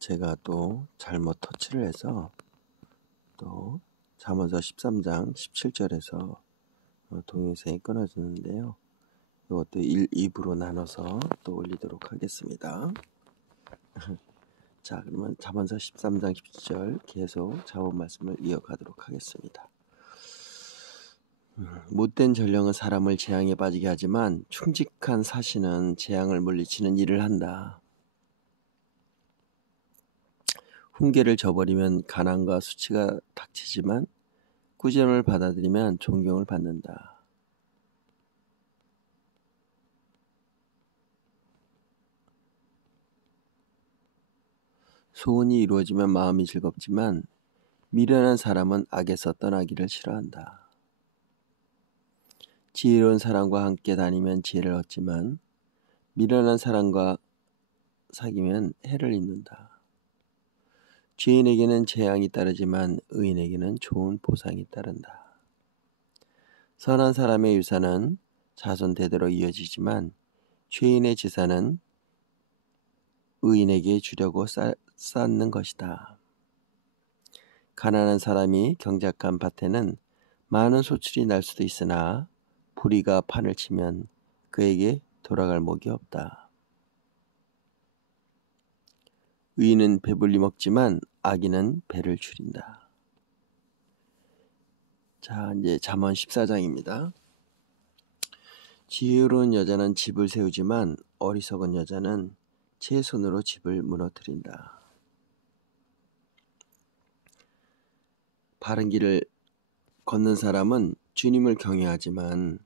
제가 또 잘못 터치를 해서 또 잠언서 13장 17절에서 동영상이 끊어지는데요. 이것도 1, 2부로 나눠서 또 올리도록 하겠습니다. 자, 그러면 잠언서 13장 17절 계속 잠언 말씀을 이어가도록 하겠습니다. 못된 전령은 사람을 재앙에 빠지게 하지만 충직한 사신은 재앙을 물리치는 일을 한다. 훈계를 저버리면 가난과 수치가 닥치지만 꾸지람을 받아들이면 존경을 받는다. 소원이 이루어지면 마음이 즐겁지만 미련한 사람은 악에서 떠나기를 싫어한다. 지혜로운 사람과 함께 다니면 지혜를 얻지만 미련한 사람과 사귀면 해를 입는다. 죄인에게는 재앙이 따르지만 의인에게는 좋은 보상이 따른다. 선한 사람의 유산은 자손 대대로 이어지지만 죄인의 재산은 의인에게 주려고 쌓는 것이다. 가난한 사람이 경작한 밭에는 많은 소출이 날 수도 있으나 불의가 판을 치면 그에게 돌아갈 목이 없다. 의인은 배불리 먹지만 악인은 배를 줄인다. 자, 이제 잠언 14장입니다. 지혜로운 여자는 집을 세우지만 어리석은 여자는 제 손으로 집을 무너뜨린다. 바른 길을 걷는 사람은 주님을 경외하지만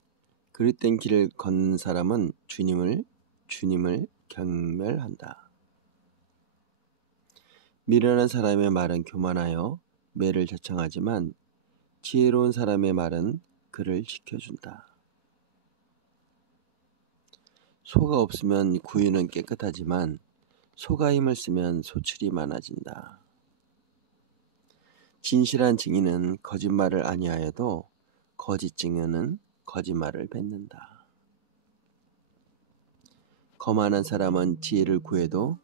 그릇된 길을 걷는 사람은 주님을 경멸한다. 미련한 사람의 말은 교만하여 매를 자청하지만 지혜로운 사람의 말은 그를 지켜준다. 소가 없으면 구유는 깨끗하지만 소가 힘을 쓰면 소출이 많아진다. 진실한 증인은 거짓말을 아니하여도 거짓 증언은 거짓말을 뱉는다. 거만한 사람은 지혜를 구해도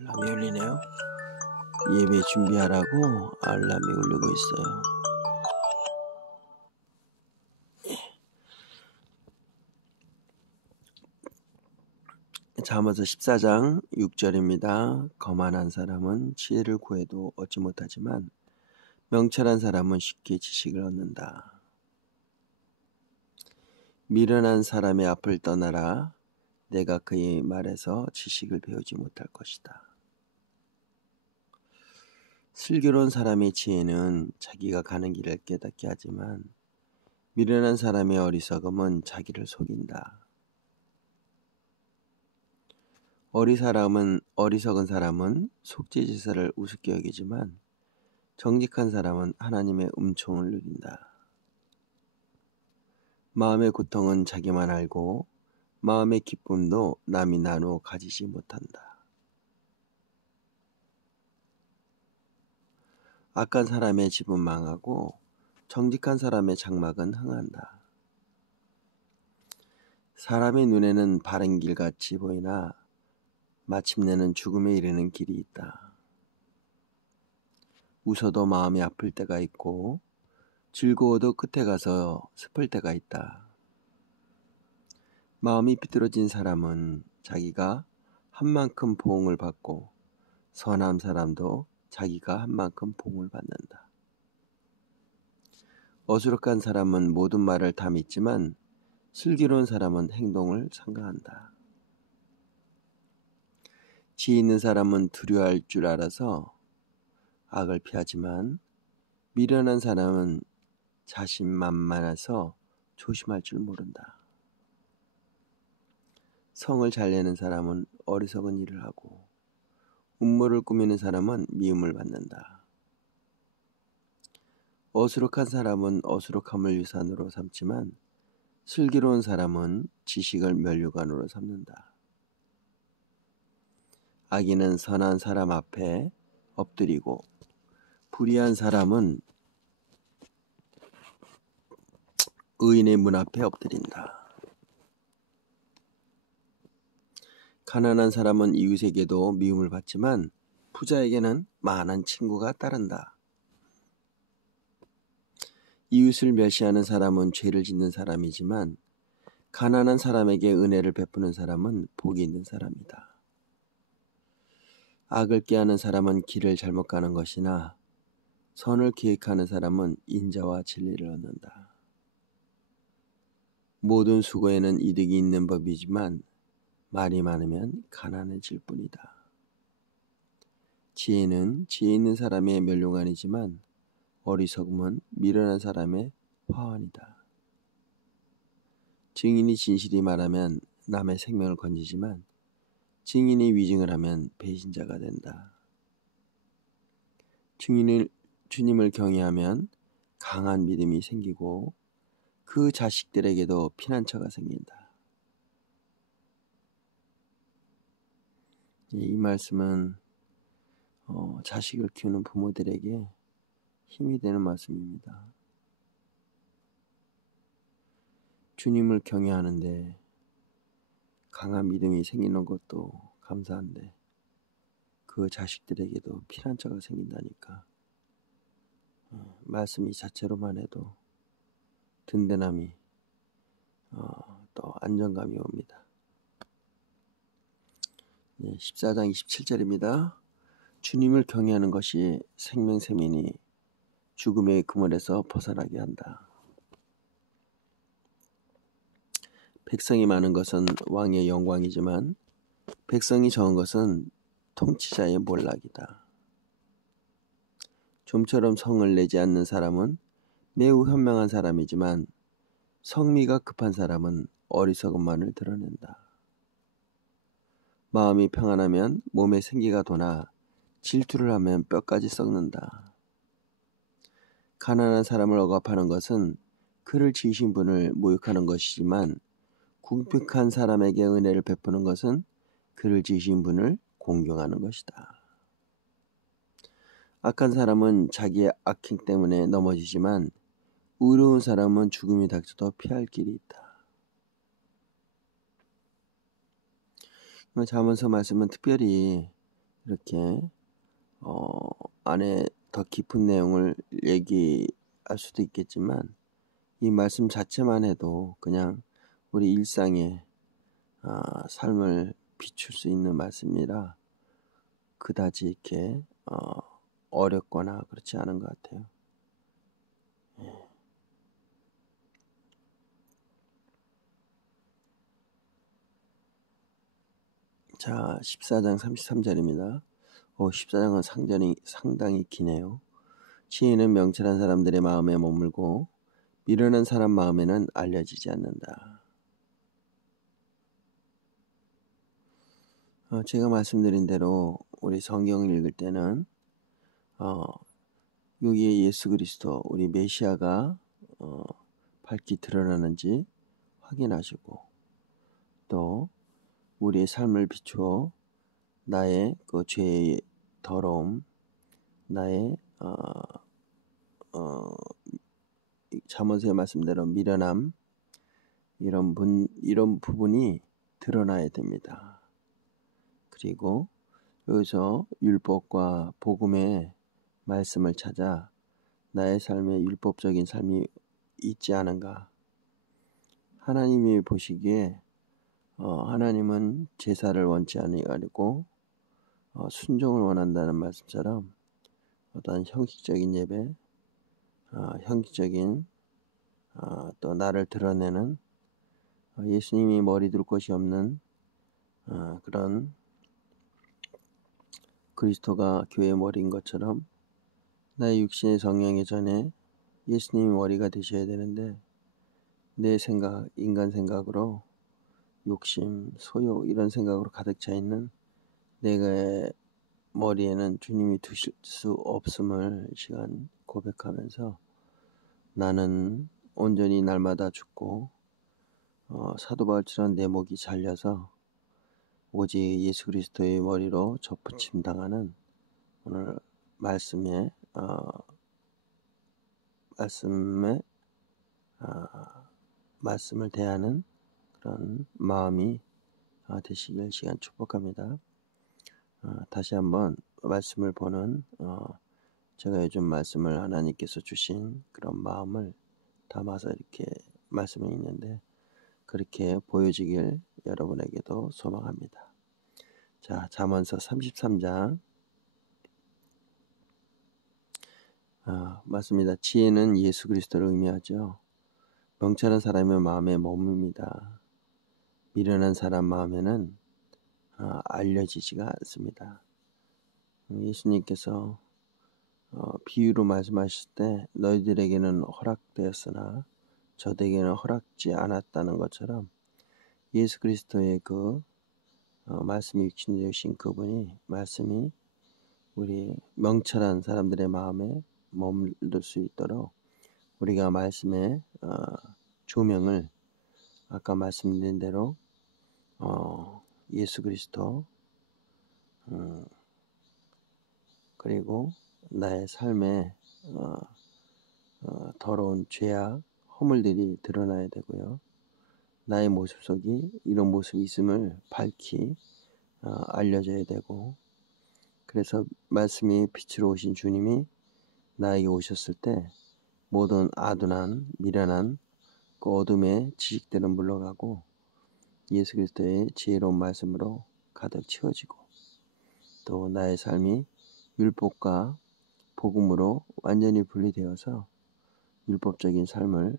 알람이 울리네요. 예배 준비하라고 알람이 울리고 있어요. 잠언서 14장 6절입니다. 거만한 사람은 지혜를 구해도 얻지 못하지만 명철한 사람은 쉽게 지식을 얻는다. 미련한 사람의 앞을 떠나라. 내가 그의 말에서 지식을 배우지 못할 것이다. 슬기로운 사람의 지혜는 자기가 가는 길을 깨닫게 하지만 미련한 사람의 어리석음은 자기를 속인다. 어리석은 사람은 속죄제사를 우습게 여기지만 정직한 사람은 하나님의 은총을 누린다. 마음의 고통은 자기만 알고 마음의 기쁨도 남이 나누어 가지지 못한다. 악한 사람의 집은 망하고 정직한 사람의 장막은 흥한다. 사람의 눈에는 바른 길같이 보이나 마침내는 죽음에 이르는 길이 있다. 웃어도 마음이 아플 때가 있고 즐거워도 끝에 가서 슬플 때가 있다. 마음이 비뚤어진 사람은 자기가 한 만큼 보응을 받고 선한 사람도 자기가 한 만큼 보응을 받는다. 어수룩한 사람은 모든 말을 다 믿지만 슬기로운 사람은 행동을 삼가한다. 지혜 있는 사람은 두려워할 줄 알아서 악을 피하지만 미련한 사람은 자신만만해서 조심할 줄 모른다. 성을 잘 내는 사람은 어리석은 일을 하고 음모를 꾸미는 사람은 미움을 받는다. 어수룩한 사람은 어수룩함을 유산으로 삼지만 슬기로운 사람은 지식을 면류관으로 삼는다. 악인은 선한 사람 앞에 엎드리고 불의한 사람은 의인의 문 앞에 엎드린다. 가난한 사람은 이웃에게도 미움을 받지만 부자에게는 많은 친구가 따른다. 이웃을 멸시하는 사람은 죄를 짓는 사람이지만 가난한 사람에게 은혜를 베푸는 사람은 복이 있는 사람이다. 악을 꾀하는 사람은 길을 잘못 가는 것이나 선을 기획하는 사람은 인자와 진리를 얻는다. 모든 수고에는 이득이 있는 법이지만 말이 많으면 가난해질 뿐이다. 지혜는 지혜 있는 사람의 면류관이지만 어리석음은 미련한 사람의 화환이다. 증인이 진실이 말하면 남의 생명을 건지지만 증인이 위증을 하면 배신자가 된다. 주님을 경외하면 강한 믿음이 생기고 그 자식들에게도 피난처가 생긴다. 이 말씀은 자식을 키우는 부모들에게 힘이 되는 말씀입니다. 주님을 경외하는데 강한 믿음이 생기는 것도 감사한데 그 자식들에게도 피난처가 생긴다니까 말씀 이 자체로만 해도 든든함이 또 안정감이 옵니다. 14장 27절입니다. 주님을 경외하는 것이 생명샘이니 죽음의 그물에서 벗어나게 한다. 백성이 많은 것은 왕의 영광이지만 백성이 적은 것은 통치자의 몰락이다. 좀처럼 성을 내지 않는 사람은 매우 현명한 사람이지만 성미가 급한 사람은 어리석음만을 드러낸다. 마음이 평안하면 몸에 생기가 도나 질투를 하면 뼈까지 썩는다. 가난한 사람을 억압하는 것은 그를 지으신 분을 모욕하는 것이지만 궁핍한 사람에게 은혜를 베푸는 것은 그를 지으신 분을 공경하는 것이다. 악한 사람은 자기의 악행 때문에 넘어지지만 의로운 사람은 죽음이 닥쳐도 피할 길이 있다. 잠언서 말씀은 특별히 이렇게 안에 더 깊은 내용을 얘기할 수도 있겠지만 이 말씀 자체만 해도 그냥 우리 일상의 삶을 비출 수 있는 말씀이라 그다지 이렇게 어렵거나 그렇지 않은 것 같아요. 자, 14장 33절입니다. 14장은 상당히 기네요. 지혜는 명철한 사람들의 마음에 머물고 미련한 사람 마음에는 알려지지 않는다. 제가 말씀드린 대로 우리 성경을 읽을 때는 여기에 예수 그리스도 우리 메시아가 밝히 드러나는지 확인하시고 또 우리의 삶을 비추어 나의 그 죄의 더러움, 나의 잠언서의 말씀대로 미련함 이런 부분이 드러나야 됩니다. 그리고 여기서 율법과 복음의 말씀을 찾아 나의 삶에 율법적인 삶이 있지 않은가. 하나님이 보시기에 하나님은 제사를 원치 아니하고 순종을 원한다는 말씀처럼 어떤 형식적인 예배, 형식적인 또 나를 드러내는 예수님이 머리 둘 곳이 없는 그런 그리스도가 교회의 머리인 것처럼 나의 육신의 성령의 전에 예수님이 머리가 되셔야 되는데 내 생각, 인간 생각으로 욕심, 소욕 이런 생각으로 가득 차 있는 내가 머리에는 주님이 두실 수 없음을 시간 고백하면서 나는 온전히 날마다 죽고 사도 바울처럼 내 목이 잘려서 오직 예수 그리스도의 머리로 접붙임 당하는 오늘 말씀에 말씀을 대하는 그런 마음이 되시길 시간 축복합니다. 다시 한번 말씀을 보는 제가 요즘 말씀을 하나님께서 주신 그런 마음을 담아서 이렇게 말씀을 읽는데 그렇게 보여지길 여러분에게도 소망합니다. 자, 잠언서 33장 맞습니다. 지혜는 예수 그리스도를 의미하죠. 명철한 사람의 마음에 머뭅니다. 미련한 사람 마음에는 알려지지가 않습니다. 예수님께서 비유로 말씀하실 때 너희들에게는 허락되었으나 저에게는 허락지 않았다는 것처럼 예수 그리스도의 그 말씀이 육신되신 그분이 말씀이 우리 명철한 사람들의 마음에 머물들 수 있도록 우리가 말씀의 조명을 아까 말씀드린 대로 예수 그리스도 그리고 나의 삶에 더러운 죄악, 허물들이 드러나야 되고요. 나의 모습 속이 이런 모습이 있음을 밝히 알려져야 되고 그래서 말씀이 빛으로 오신 주님이 나에게 오셨을 때 모든 아둔한 미련한 그 어둠의 지식들은 물러가고 예수 그리스도의 지혜로운 말씀으로 가득 채워지고 또 나의 삶이 율법과 복음으로 완전히 분리되어서 율법적인 삶을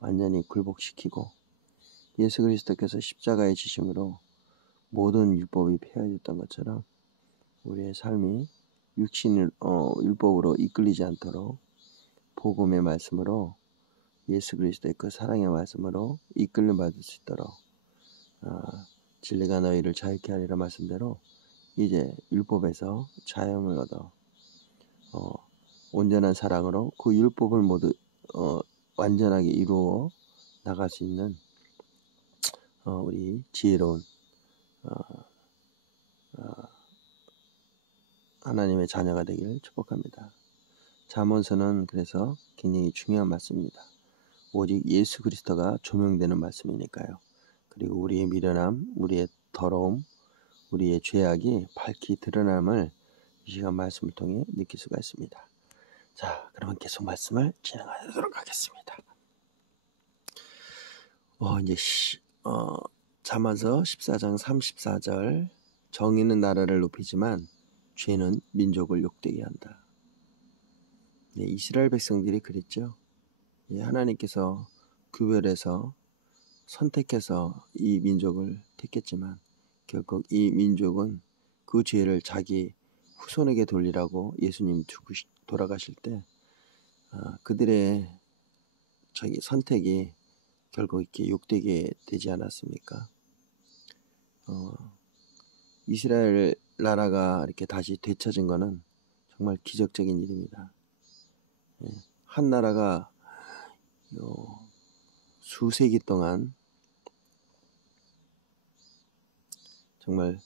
완전히 굴복시키고 예수 그리스도께서 십자가의 지심으로 모든 율법이 폐하였던 것처럼 우리의 삶이 율법으로 이끌리지 않도록 복음의 말씀으로 예수 그리스도의 그 사랑의 말씀으로 이끌림 받을 수 있도록 진리가 너희를 자유케 하리라 말씀대로 이제 율법에서 자유함을 얻어 온전한 사랑으로 그 율법을 모두 완전하게 이루어 나갈 수 있는 우리 지혜로운 하나님의 자녀가 되기를 축복합니다. 잠언서는 그래서 굉장히 중요한 말씀입니다. 오직 예수 그리스도가 조명되는 말씀이니까요. 그리고 우리의 미련함, 우리의 더러움, 우리의 죄악이 밝히 드러남을 이 시간 말씀을 통해 느낄 수가 있습니다. 자, 그러면 계속 말씀을 진행하도록 하겠습니다. 이제 잠언서 14장 34절 정의는 나라를 높이지만 죄는 민족을 욕되게 한다. 네, 이스라엘 백성들이 그랬죠. 하나님께서 구별해서 선택해서 이 민족을 택했지만 결국 이 민족은 그 죄를 자기 후손에게 돌리라고 예수님 돌아가실 때 그들의 자기 선택이 결국 이렇게 욕되게 되지 않았습니까? 이스라엘 나라가 이렇게 다시 되찾은 것은 정말 기적적인 일입니다. 한 나라가 수세기 동안 정말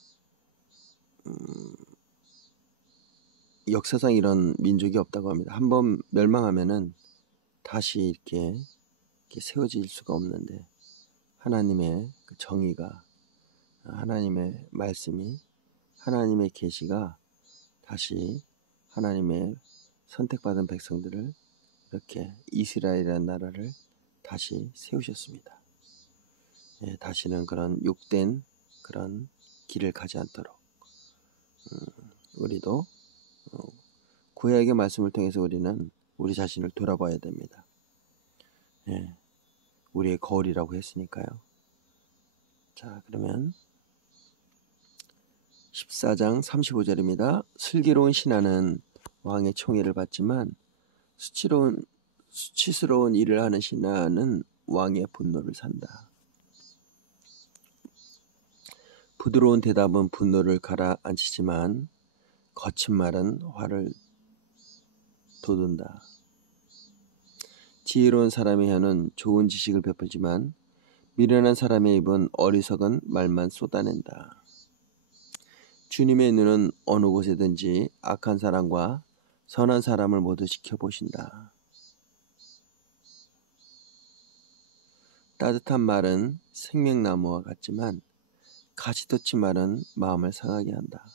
역사상 이런 민족이 없다고 합니다. 한번 멸망하면은 다시 이렇게 세워질 수가 없는데 하나님의 그 정의가 하나님의 말씀이 하나님의 계시가 다시 하나님의 선택받은 백성들을 이렇게 이스라엘이라는 나라를 다시 세우셨습니다. 다시는 그런 욕된 그런 길을 가지 않도록 우리도 구약의 말씀을 통해서 우리는 우리 자신을 돌아봐야 됩니다. 우리의 거울이라고 했으니까요. 자, 그러면 14장 35절입니다. 슬기로운 신하는 왕의 총애를 받지만 수치스러운 일을 하는 신하는 왕의 분노를 산다. 부드러운 대답은 분노를 가라앉히지만 거친 말은 화를 돋운다. 지혜로운 사람의 혀는 좋은 지식을 베풀지만 미련한 사람의 입은 어리석은 말만 쏟아낸다. 주님의 눈은 어느 곳에든지 악한 사람과 선한 사람을 모두 지켜보신다. 따뜻한 말은 생명나무와 같지만 가시돋친 말은 마음을 상하게 한다.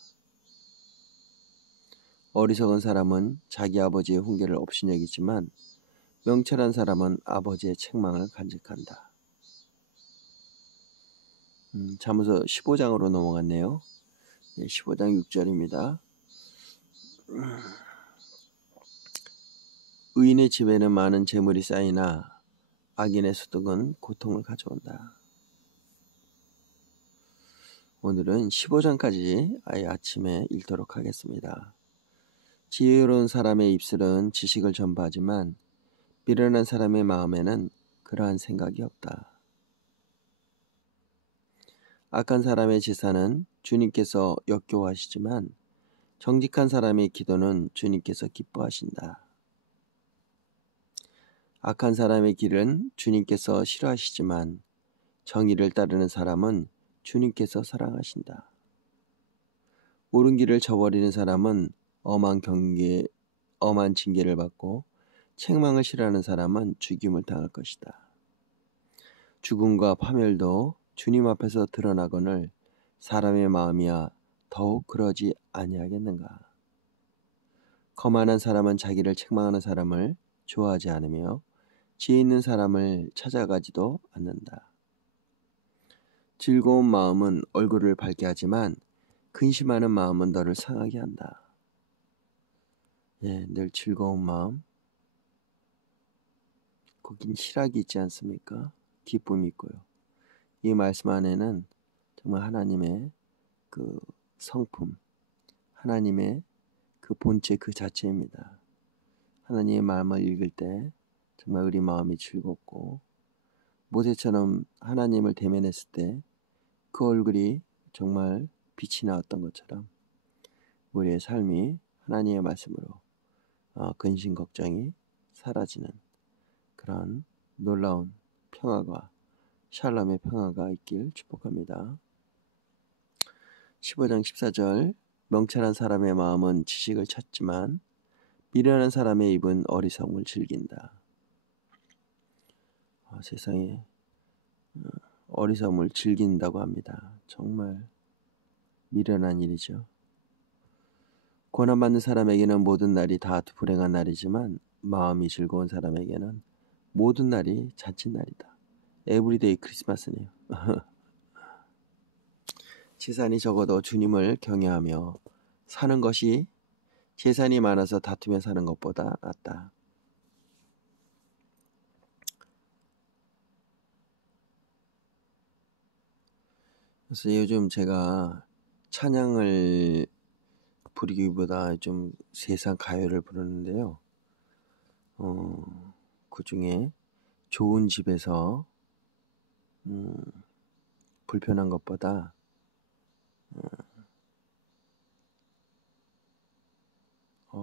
어리석은 사람은 자기 아버지의 훈계를 업신여기지만 명철한 사람은 아버지의 책망을 간직한다. 잠언서 15장으로 넘어갔네요. 15장 6절입니다. 의인의 집에는 많은 재물이 쌓이나 악인의 소득은 고통을 가져온다. 오늘은 15장까지 아예 아침에 읽도록 하겠습니다. 지혜로운 사람의 입술은 지식을 전파하지만 미련한 사람의 마음에는 그러한 생각이 없다. 악한 사람의 제사는 주님께서 역겨워하시지만 정직한 사람의 기도는 주님께서 기뻐하신다. 악한 사람의 길은 주님께서 싫어하시지만 정의를 따르는 사람은 주님께서 사랑하신다. 옳은 길을 저버리는 사람은 엄한 징계를 받고 책망을 싫어하는 사람은 죽임을 당할 것이다. 죽음과 파멸도 주님 앞에서 드러나거늘 사람의 마음이야 더욱 그러지 아니하겠는가. 거만한 사람은 자기를 책망하는 사람을 좋아하지 않으며 지혜 있는 사람을 찾아가지도 않는다. 즐거운 마음은 얼굴을 밝게 하지만 근심하는 마음은 너를 상하게 한다. 늘 즐거운 마음, 거긴 희락이 있지 않습니까? 기쁨이 있고요. 이 말씀 안에는 정말 하나님의 그 성품, 하나님의 그 본체 그 자체입니다. 하나님의 마음을 읽을 때 정말 우리 마음이 즐겁고 모세처럼 하나님을 대면했을 때 그 얼굴이 정말 빛이 나왔던 것처럼 우리의 삶이 하나님의 말씀으로 근심 걱정이 사라지는 그런 놀라운 평화가 샬롬의 평화가 있길 축복합니다. 15장 14절 명철한 사람의 마음은 지식을 찾지만 미련한 사람의 입은 어리석음을 즐긴다. 세상에 어리석음을 즐긴다고 합니다. 정말 미련한 일이죠. 고난받는 사람에게는 모든 날이 다 불행한 날이지만 마음이 즐거운 사람에게는 모든 날이 잔칫날이다. 에브리데이 크리스마스네요. 재산이 적어도 주님을 경외하며 사는 것이 재산이 많아서 다투며 사는 것보다 낫다. 그래서 요즘 제가 찬양을 부르기보다 좀 세상 가요를 부르는데요. 그 중에 좋은 집에서 불편한 것보다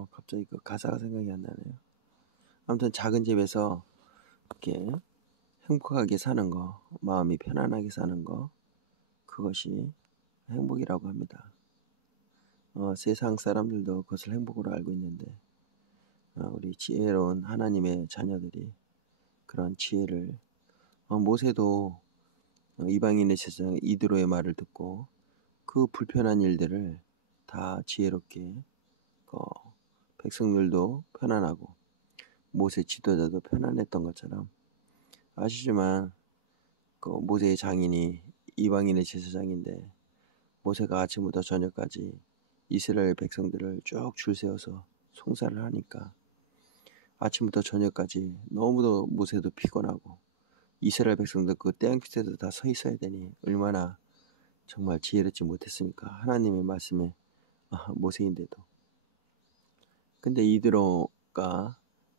갑자기 그 가사가 생각이 안 나네요. 아무튼 작은 집에서 이렇게 행복하게 사는 거, 마음이 편안하게 사는 거, 그것이 행복이라고 합니다. 세상 사람들도 그것을 행복으로 알고 있는데 우리 지혜로운 하나님의 자녀들이 그런 지혜를 모세도 이방인의 세상 이드로의 말을 듣고 그 불편한 일들을 다 지혜롭게 백성들도 편안하고 모세 지도자도 편안했던 것처럼 아시지만 모세의 장인이 이방인의 제사장인데 모세가 아침부터 저녁까지 이스라엘 백성들을 쭉 줄 세워서 송사를 하니까 아침부터 저녁까지 너무도 모세도 피곤하고 이스라엘 백성들 그 떼양빛에도 다 서 있어야 되니 얼마나 정말 지혜롭지 못했습니까? 하나님의 말씀에 모세인데도. 근데 이드로가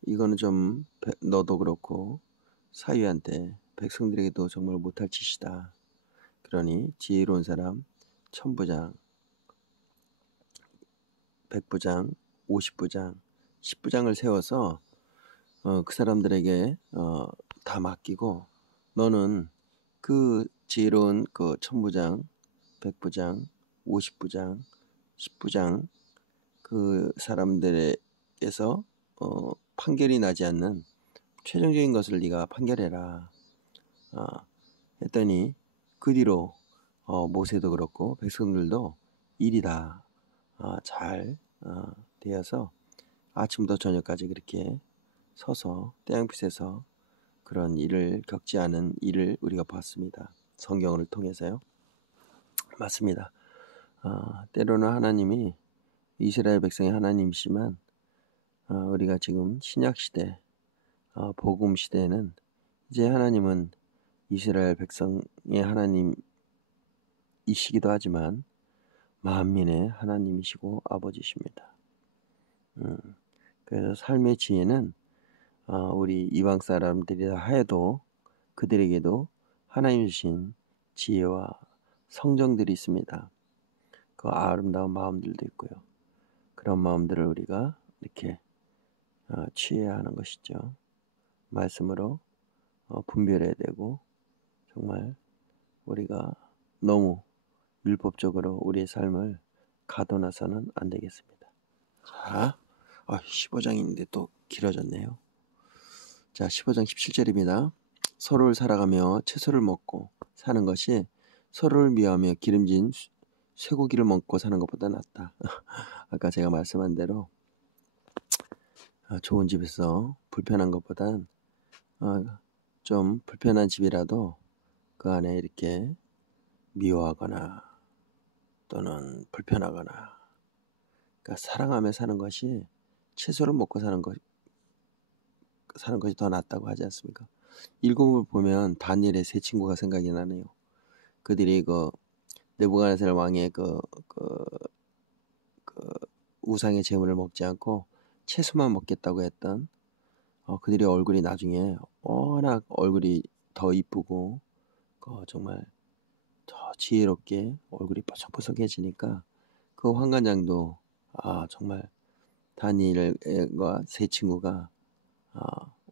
이거는 좀 너도 그렇고 사위한테 백성들에게도 정말 못할 짓이다. 그러니 지혜로운 사람 천부장, 백부장, 50부장, 10부장을 세워서 그 사람들에게 다 맡기고 너는 그 지혜로운 그 천부장, 백부장, 50부장, 10부장 그 사람들에게서 판결이 나지 않는 최종적인 것을 네가 판결해라. 했더니 그 뒤로 모세도 그렇고 백성들도 일이 다 잘 되어서 아침부터 저녁까지 그렇게 서서 태양빛에서 그런 일을 겪지 않은 일을 우리가 봤습니다. 성경을 통해서요. 맞습니다. 때로는 하나님이 이스라엘 백성의 하나님이시만 우리가 지금 신약시대 복음 시대에는 이제 하나님은 이스라엘 백성의 하나님이시기도 하지만 만민의 하나님이시고 아버지십니다. 그래서 삶의 지혜는 우리 이방 사람들이라 해도 그들에게도 하나님 주신 지혜와 성정들이 있습니다. 그 아름다운 마음들도 있고요. 그런 마음들을 우리가 이렇게 취해야 하는 것이죠. 말씀으로 분별해야 되고 정말 우리가 너무 율법적으로 우리의 삶을 가둬놔서는 안 되겠습니다. 자, 15장인데 또 길어졌네요. 자, 15장 17절입니다. 서로를 살아가며 채소를 먹고 사는 것이 서로를 미워하며 기름진 쇠고기를 먹고 사는 것보다 낫다. 아까 제가 말씀한 대로 좋은 집에서 불편한 것보단 좀 불편한 집이라도 그 안에 이렇게 미워하거나 또는 불편하거나 그러니까 사랑하며 사는 것이 채소를 먹고 사는 것이 더 낫다고 하지 않습니까? 일곱을 보면 다니엘의 세 친구가 생각이 나네요. 그들이 느부갓네살 왕의 우상의 제물을 먹지 않고 채소만 먹겠다고 했던 그들의 얼굴이 나중에 워낙 얼굴이 더 이쁘고 정말 더 지혜롭게 얼굴이 뽀석뽀석해지니까 그 환관장도 정말 다니엘과 세 친구가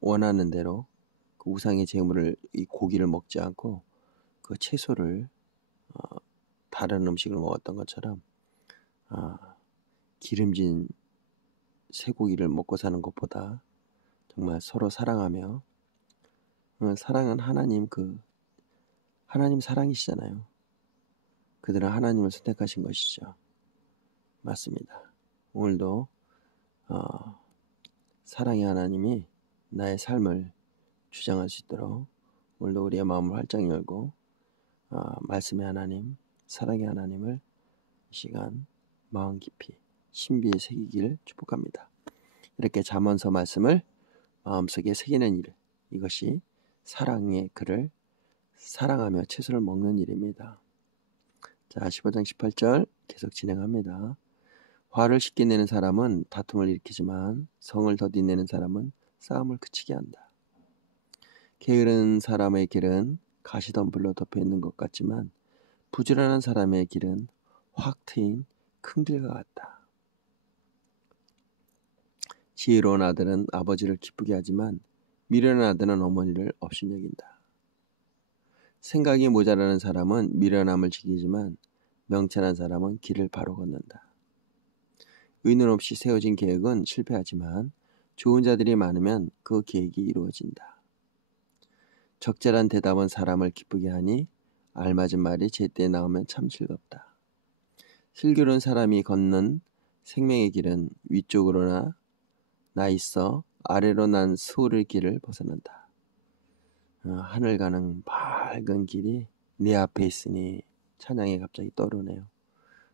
원하는 대로 그 우상의 제물을 이 고기를 먹지 않고 그 채소를 다른 음식을 먹었던 것처럼 기름진 쇠고기를 먹고 사는 것보다 정말 서로 사랑하며 사랑은 하나님 사랑이시잖아요. 그들은 하나님을 선택하신 것이죠. 맞습니다. 오늘도 사랑의 하나님이 나의 삶을 주장할 수 있도록 오늘도 우리의 마음을 활짝 열고 말씀의 하나님, 사랑의 하나님을 이 시간 마음 깊이 신비에 새기길 축복합니다. 이렇게 잠언서 말씀을 마음속에 새기는 일, 이것이 사랑의 그를 사랑하며 채소를 먹는 일입니다. 자, 15장 18절 계속 진행합니다. 화를 쉽게 내는 사람은 다툼을 일으키지만 성을 더디 내는 사람은 싸움을 그치게 한다. 게으른 사람의 길은 가시덤불로 덮여 있는 것 같지만 부지런한 사람의 길은 확 트인 큰 길과 같다. 지혜로운 아들은 아버지를 기쁘게 하지만 미련한 아들은 어머니를 업신여긴다. 생각이 모자라는 사람은 미련함을 지키지만 명철한 사람은 길을 바로 걷는다. 의논 없이 세워진 계획은 실패하지만 좋은 자들이 많으면 그 계획이 이루어진다. 적절한 대답은 사람을 기쁘게 하니 알맞은 말이 제때에 나오면 참 즐겁다. 슬기로운 사람이 걷는 생명의 길은 위쪽으로나 나 있어 아래로 난 스올의 길을 벗어난다. 하늘 가는 밝은 길이 내 앞에 있으니 찬양이 갑자기 떠오르네요.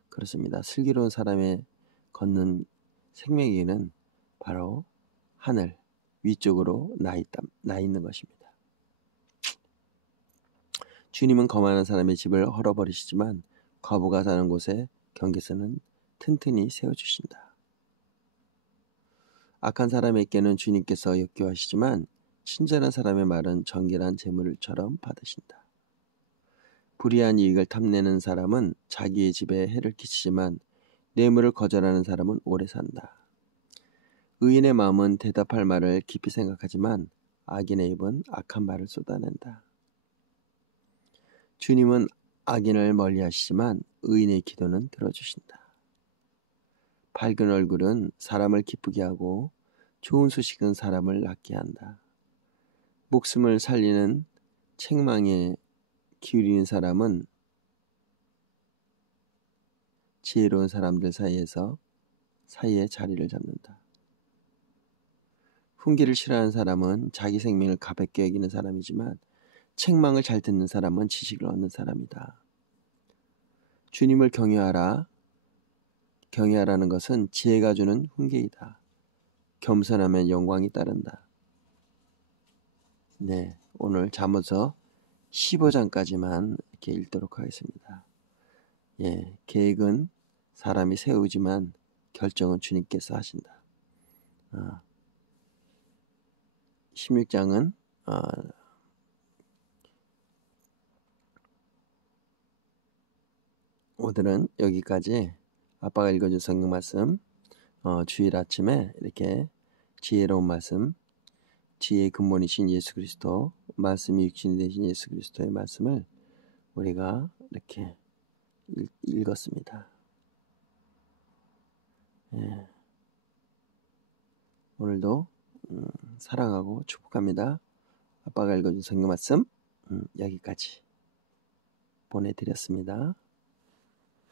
그렇습니다. 슬기로운 사람의 걷는 생명의 길은 바로 하늘 위쪽으로 나 있는 것입니다. 주님은 거만한 사람의 집을 헐어버리시지만 과부가 사는 곳에 경계선은 튼튼히 세워주신다. 악한 사람에게는 주님께서 역겨하시지만 친절한 사람의 말은 정결한 재물처럼 받으신다. 불의한 이익을 탐내는 사람은 자기의 집에 해를 끼치지만 뇌물을 거절하는 사람은 오래 산다. 의인의 마음은 대답할 말을 깊이 생각하지만 악인의 입은 악한 말을 쏟아낸다. 주님은 악인을 멀리하시지만 의인의 기도는 들어주신다. 밝은 얼굴은 사람을 기쁘게 하고 좋은 소식은 사람을 낫게 한다. 목숨을 살리는 책망에 기울이는 사람은 지혜로운 사람들 사이에 자리를 잡는다. 훈계를 싫어하는 사람은 자기 생명을 가볍게 여기는 사람이지만 책망을 잘 듣는 사람은 지식을 얻는 사람이다. 주님을 경외하라는 것은 지혜가 주는 훈계이다. 겸손하면 영광이 따른다. 네, 오늘 잠언서 15장까지만 이렇게 읽도록 하겠습니다. 예, 계획은 사람이 세우지만 결정은 주님께서 하신다. 16장은 오늘은 여기까지 아빠가 읽어준 성경 말씀 주일 아침에 이렇게 지혜로운 말씀, 지혜의 근본이신 예수 그리스도, 말씀이 육신이 되신 예수 그리스도의 말씀을 우리가 이렇게 읽었습니다. 예. 오늘도 사랑하고 축복합니다. 아빠가 읽어준 성경 말씀 여기까지 보내드렸습니다.